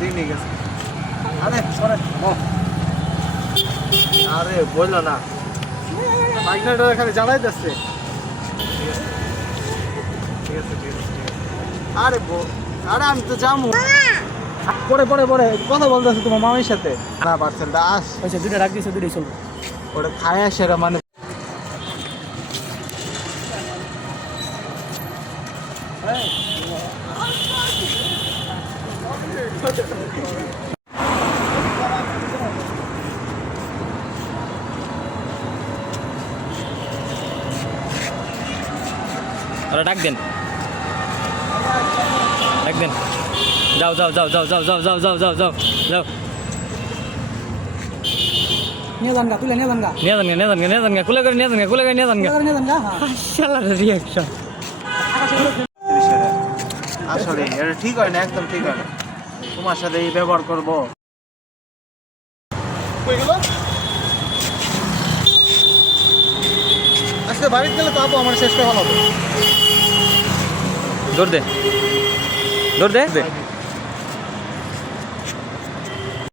দিনই গেছে। আরে বললো না বাইকটা খালি জ্বালাই যাচ্ছে। ঠিক আছে। আরে আরে আমি তো যাবো পরে পরে পরে কথা বলতেছে তোমার মামির সাথে না পার্সেল দাস আচ্ছা দুটো রাখ দিয়েছে দুটোই চলবে ওটা খায় সেরা মানে ওরা ডাক দেন যাও যাও যাও যাও যাও যাও যাও যাও যাও যাও যাও নিয়ে যান গা তুলে নিয়ে যান গা নিয়ে যান কুলে করে নিয়ে যান গা শালার রিয়াকশন আসলে এটা ঠিক হয় না, একদম ঠিক হয় না। তোমার সাথে এই ব্যবহার করবো আজকে বাড়িতে গেলে তো আপু আমার শেষ করে ভালো হবে। দৌড় দে